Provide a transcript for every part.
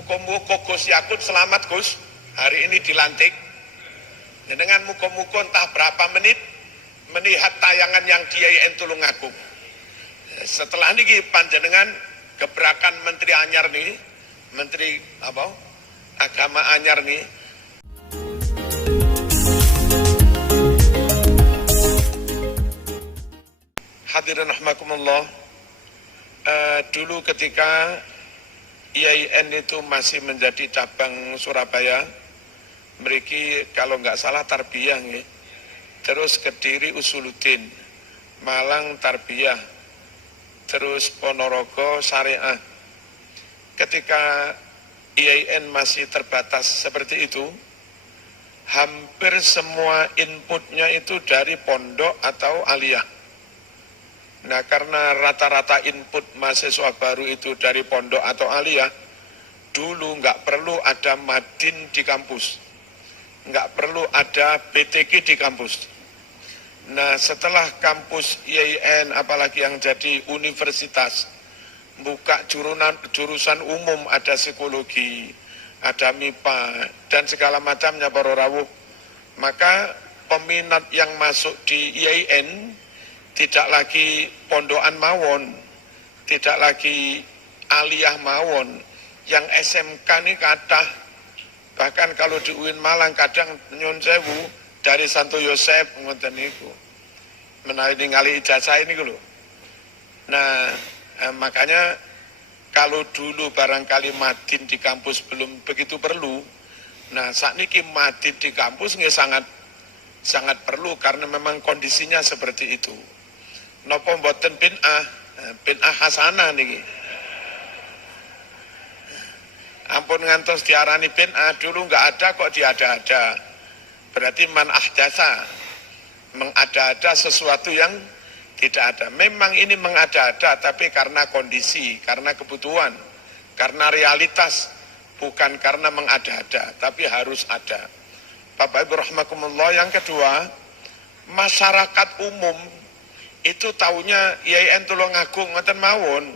Muga-muga Gus Yakut selamat Gus, hari ini dilantik. Dengan muga-muga entah berapa menit melihat tayangan yang di IAIN Tulungagung. Setelah niki panjenengan gebrakan Menteri Anyar nih, Menteri Agama Anyar nih. Hadirin rahimakumullah. Dulu ketika IAIN itu masih menjadi cabang Surabaya, mereka kalau nggak salah tarbiyah nih, terus Kediri Usuluddin, Malang tarbiyah, terus Ponorogo syariah. Ketika IAIN masih terbatas seperti itu, hampir semua inputnya itu dari pondok atau aliyah. Nah, karena rata-rata input mahasiswa baru itu dari pondok atau aliyah, dulu nggak perlu ada madin di kampus, nggak perlu ada BTG di kampus. Nah, setelah kampus IAIN, apalagi yang jadi universitas, buka jurusan umum, ada psikologi, ada MIPA, dan segala macamnya para rawuh, maka peminat yang masuk di IAIN tidak lagi pondokan mawon, tidak lagi aliyah mawon, yang SMK ini kathah, bahkan kalau di UIN Malang kadang nyun sewu dari Santo Yosef ngoten niku menawi ningali ijazah ini lho. Nah, makanya kalau dulu barangkali madin di kampus belum begitu perlu, nah sakniki madin di kampus nggih sangat perlu karena memang kondisinya seperti itu. Napa mboten bid'ah hasanah niki. Ampun ngantos diarani bid'ah, dulu nggak ada kok diada-ada. Berarti man ahdatsa, mengada-ada sesuatu yang tidak ada. Memang ini mengada-ada, tapi karena kondisi, karena kebutuhan, karena realitas, bukan karena mengada-ada, tapi harus ada. Bapak Ibu rahimakumullah. Yang kedua, masyarakat umum itu taunya IAIN Tulungagung ngoten mawon,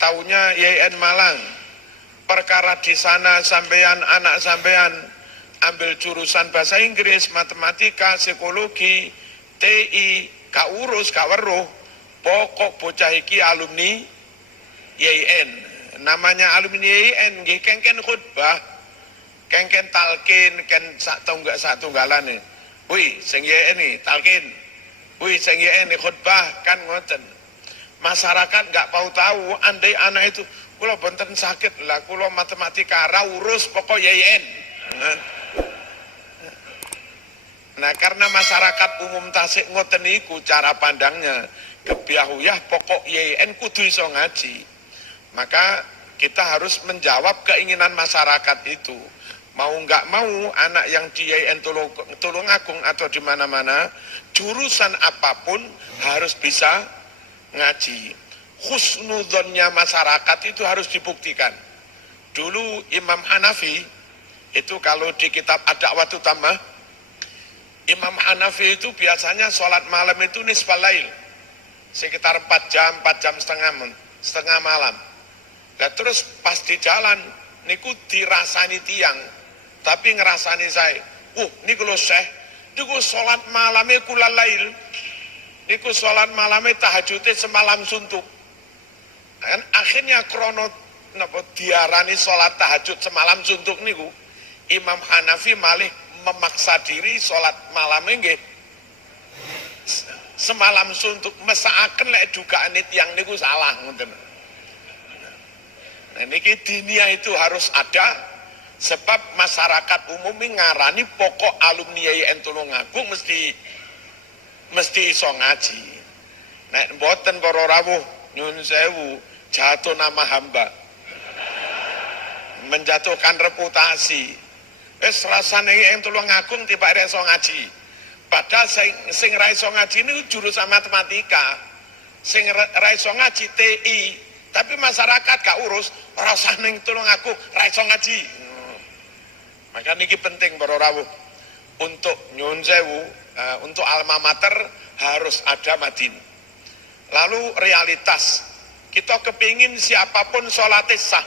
taunya IAIN Malang. Perkara di sana sampean, anak sampean ambil jurusan bahasa Inggris, matematika, psikologi, TI, gak urus, gak weruh. Pokok bocah iki alumni IAIN. Namanya alumni IAIN nggih kengken khutbah, kengken talkin, ken satunggalane. Wih, sing IAIN nih talkin. Wih, sing IAIN khutbah kan ngoten. Masyarakat nggak tahu, andai anak itu kula bonten sakit lah, kula matematika ra urus pokok IAIN. Nah, karena masyarakat umum Tasik ngoten niku cara pandangnya, kebiahuyah pokok IAIN kudu iso ngaji. Maka kita harus menjawab keinginan masyarakat itu. Mau nggak mau anak yang di IAIN Tulungagung atau di mana-mana, jurusan apapun harus bisa ngaji. Husnudzonnya masyarakat itu harus dibuktikan. Dulu Imam Hanafi itu kalau di kitab Ad-Da'watu Tammah, Imam Hanafi itu biasanya sholat malam itu nisfal lail, sekitar 4 jam setengah malam. Nah, terus pas di jalan niku dirasani tiang, tapi ngerasani saya, niku lho Syekh, niku sholat malamnya kula lail, niku sholat malamnya tahajudnya semalam suntuk. Kan akhirnya krono diarani sholat tahajud semalam suntuk niku, Imam Hanafi malih memaksa diri sholat malamnya nggih semalam suntuk, mesaaken lek dugaan yang niku salah ngoten. Nah, niki diniyah itu harus ada, sebab masyarakat umum ngarani pokok alumni IAIN Tulungagung mesti iso ngaji. Nek mboten para rawuh nyun sewu, jatuh nama hamba, menjatuhkan reputasi. Wis rasane IAIN Tulungagung tiba iso ngaji. Padahal sing ra iso ngaji ini jurusan matematika, sing ra iso ngaji TI, tapi masyarakat gak urus, ora usah ning Tulungagung ra iso ngaji. Maka niki penting para rawuh, untuk nyun sewu, untuk alma mater harus ada madin. Lalu realitas, kita kepingin siapapun sholatnya sah,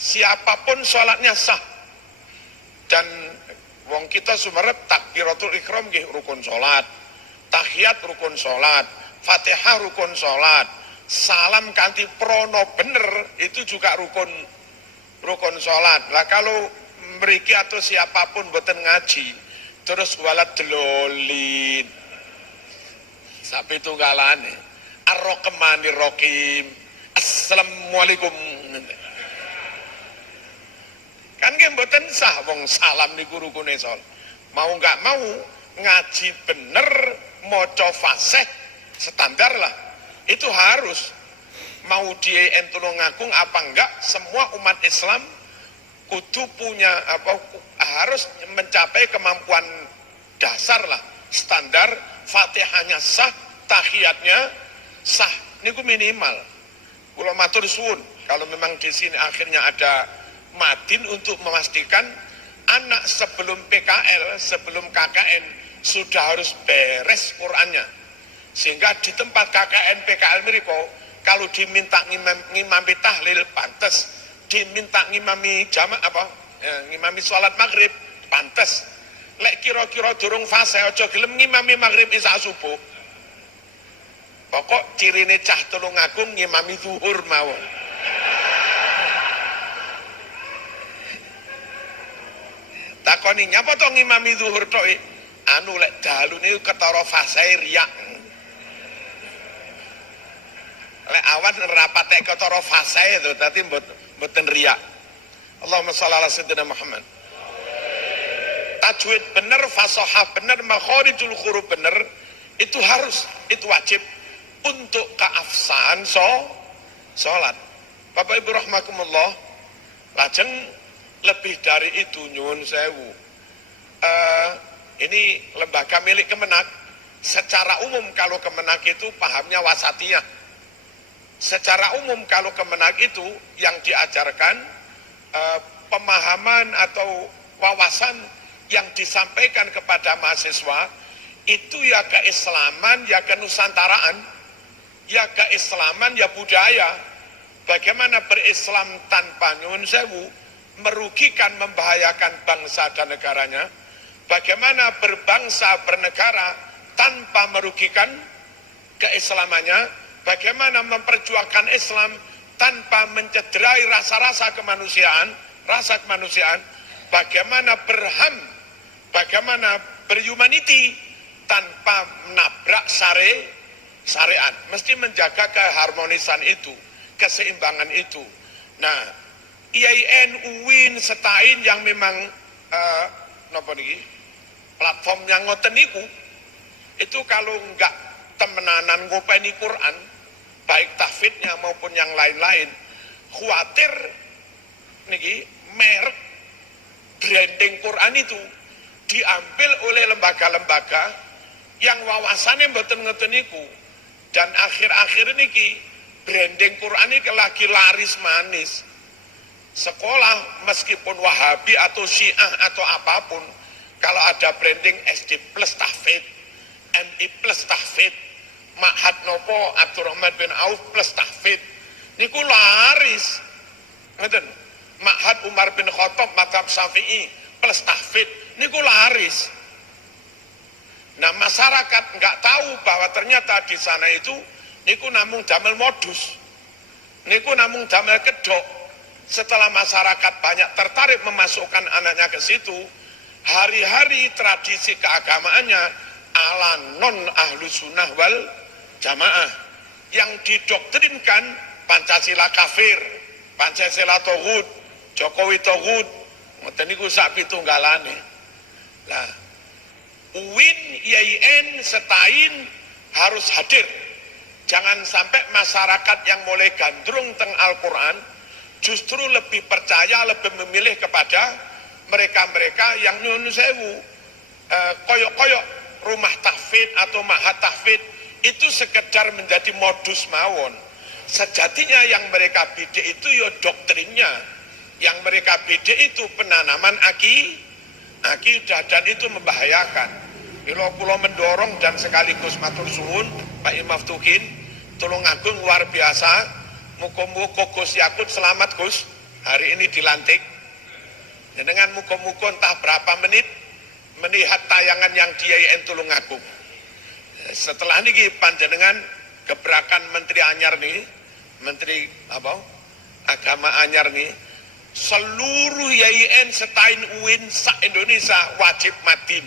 siapapun sholatnya sah. Dan wong kita sumerep takbiratul ihram nggih rukun sholat, tahiyat rukun sholat, fatihah rukun sholat, salam kanthi prono bener itu juga rukun sholat. Lah kalau mriki atau siapapun boten ngaji terus walad delolin sapi tunggalane ar-rahmanir rahim assalamualaikum kan nggih mboten sah wong salam niku rukune sholat. Mau nggak mau ngaji bener maca fasih standar lah itu harus. Mau dia entulung ngagung apa enggak, semua umat Islam kudu punya harus mencapai kemampuan dasar lah, standar Fatihahnya sah, tahiyatnya sah, niku minimal. Kula matur suwun kalau memang di sini akhirnya ada madin untuk memastikan anak sebelum PKL, sebelum KKN sudah harus beres Qur'annya. Sehingga di tempat KKN PKL mereka kalau diminta ngimami tahlil pantes, diminta ngimami ngimami sholat maghrib pantes. Lek kira-kira durung fase aja gelem ngimami maghrib isya subuh. Pokok cirine cah Tulungagung ngimami zuhur mawon. Takoni nyapa to ngimami zuhur tok? Anu lek dalu niku ketara fase riyak. Lek awan rapate ketara fase itu dadi mboten riyak. Allahumma shalli ala sayyidina Muhammad. Tajwid bener, fasohah bener, makharijul huruf bener, itu harus, itu wajib untuk keabsahan sholat. Bapak Ibu rahmakumullah, lajeng lebih dari itu nyuwun sewu. Ini lembaga milik Kemenak. Secara umum kalau Kemenak itu pahamnya wasatiyah. Secara umum kalau Kemenak itu yang diajarkan pemahaman atau wawasan yang disampaikan kepada mahasiswa itu ya keislaman, ya kenusantaraan, ya keislaman, ya budaya. Bagaimana berislam tanpa nyuwun sewu merugikan, membahayakan bangsa dan negaranya. Bagaimana berbangsa, bernegara tanpa merugikan keislamannya. Bagaimana memperjuangkan Islam tanpa mencederai rasa-rasa kemanusiaan, rasa kemanusiaan. Bagaimana berham, bagaimana berhumanity tanpa menabrak syariat. Mesti menjaga keharmonisan itu, keseimbangan itu. Nah, IAIN, UIN, SETAIN yang memang platform yang ngoten niku, itu kalau enggak temenanan ngopeni Quran, baik tahfidnya maupun yang lain-lain, khawatir niki merek branding Quran itu diambil oleh lembaga-lembaga yang wawasannya mboten ngoten niku, dan akhir-akhir niki branding Quran ini lagi laris manis. Sekolah meskipun Wahabi atau Syiah atau apapun, kalau ada branding SD plus tahfidz, MI plus tahfidz, Ma'had Nopo Abdurrahman bin Auf plus tahfidz, niku laris. Ngeten. Ma'had Umar bin Khattab Madhab Syafi'i plus tahfidz, niku laris. Nah, masyarakat nggak tahu bahwa ternyata di sana itu niku namung damel modus, niku namung damel kedok. Setelah masyarakat banyak tertarik memasukkan anaknya ke situ, hari-hari tradisi keagamaannya ala non ahlu sunnah wal jamaah, yang didoktrinkan Pancasila kafir, Pancasila toghut, Jokowi toghut, ngoten niku sak pitunggalane. Lah, UIN, IAIN, SETAIN harus hadir. Jangan sampai masyarakat yang mulai gandrung teng Al-Quran justru lebih percaya, lebih memilih kepada mereka-mereka yang nyuwun sewu koyok-koyok rumah tahfidz atau ma'had tahfidz itu sekedar menjadi modus mawon. Sejatinya yang mereka bidik itu ya doktrinnya, yang mereka bidik itu penanaman akidah, dan itu membahayakan. Kula mendorong dan sekaligus matur suwun Pak Imam Tukin, Tulungagung luar biasa. Muga-muga Gus Yakut selamat Gus. hari ini dilantik. Dengan muka-muka entah berapa menit melihat tayangan yang di IAIN Tulungagung. Setelah ini panjenengan gebrakan Menteri Anyar nih, Menteri Agama Anyar nih, seluruh IAIN setain UIN sak Indonesia wajib madin.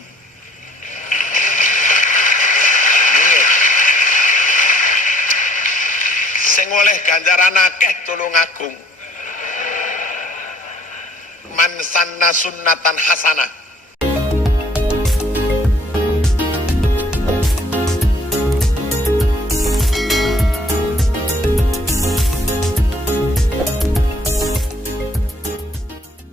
Sing oleh ganjaran akeh Tulungagung. Man sanna sunnatan hasanah.